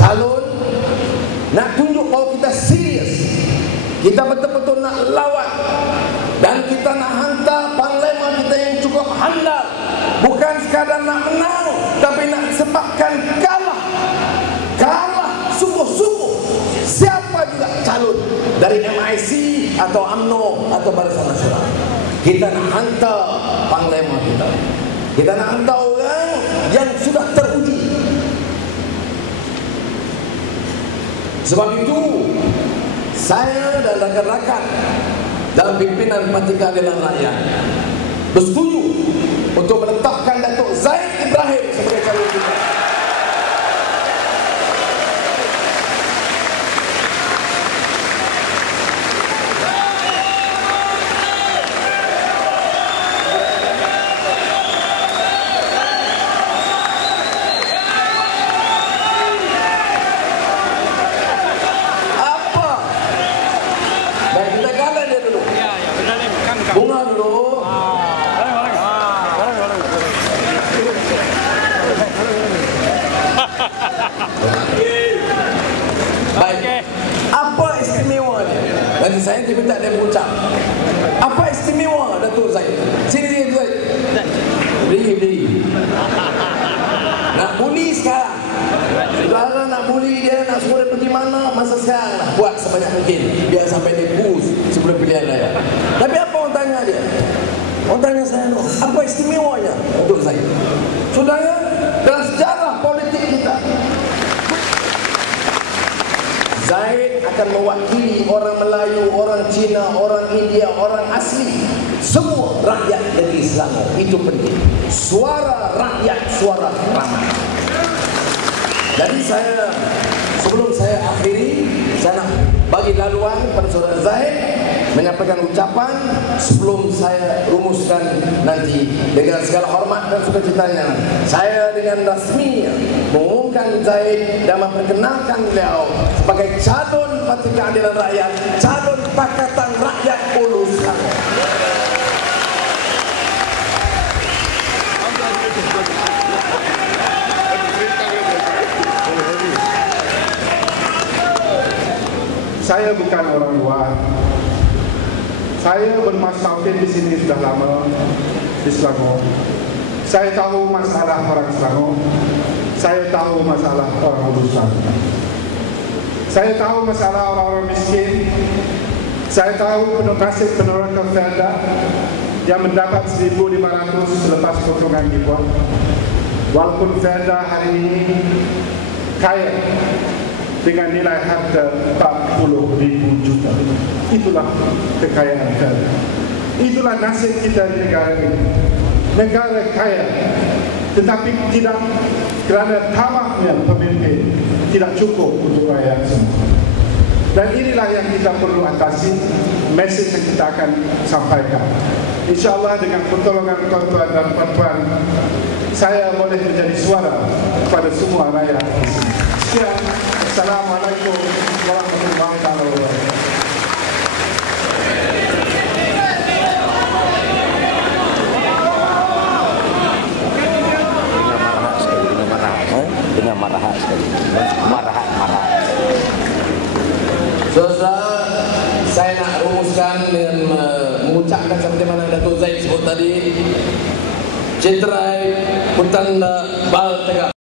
calon, nak tunjuk bahawa kita serius, kita betul-betul nak lawan, dan kita nak hantar panglima kita yang cukup handal, bukan sekadar nak menang, tapi nak sebabkan kalah sungguh-sungguh. Siapa juga calon dari MIC atau UMNO atau Barisan Nasional, kita nak hantar panglima kita. Kita nak hantar orang yang sudah teruji. Sebab itu saya dan rakan-rakan dalam pimpinan Parti Keadilan Rakyat bersetuju untuk menetapkan Datuk Zaid Ibrahim sebagai calon kita. Bunga dulu. Baik. Apa istimewanya? Nanti saya minta dia berucap. Apa istimewa Datuk Zaid? Sini Zaid. Beri. Nak bully sekarang. Saudara nak bully dia, nak suruh dia pergi mana, masa sekarang lah. Buat sebanyak mungkin biar sampai dia boost sebelum pilihan raya. Tapi apa orang tanya dia? Orang tanya saya, apa istimewanya untuk Zaid? Saudara, dalam sejarah politik kita, Zaid akan mewakili orang Melayu, orang Cina, orang India, orang asli, semua rakyat negeri Selangor. Itu penting. Suara rakyat, suara ramai. Jadi sebelum saya akhiri, saya nak bagi laluan pada saudara Zaid menyampaikan ucapan sebelum saya rumuskan nanti dengan segala hormat dan sukacitanya. Saya dengan rasminya mengumumkan Zaid dan memperkenalkan beliau sebagai calon Parti Keadilan Rakyat, calon Pakatan Rakyat Hulu Selangor. Saya bukan orang luar. Saya bermasyarakat di sini sudah lama di Selangor. Saya tahu masalah orang Selangor. Saya tahu masalah orang urusan. Saya tahu masalah orang-orang miskin. Saya tahu nasib penerimaan Felda yang mendapat 1.500 selepas potongan impor. Walaupun Felda hari ini kaya dengan nilai harta 40.000 juta. Itulah kekayaan Felda. Itulah nasib kita di negara ini. Negara kaya, tetapi tidak, kerana tamaknya pemimpin tidak cukup untuk rakyat semua. Dan inilah yang kita perlu atasi, mesej yang kita akan sampaikan. InsyaAllah dengan pertolongan tuan-tuan dan puan-puan, saya boleh menjadi suara kepada semua rakyat di sini. Sekian. Assalamualaikum warahmatullahi wabarakatuh. Dengan marah sekali. Marah. Saudara, saya nak rumuskan dengan mengucapkan seperti mana Datuk Zaid sebut tadi. Cetrai Putanda Bal Tegak.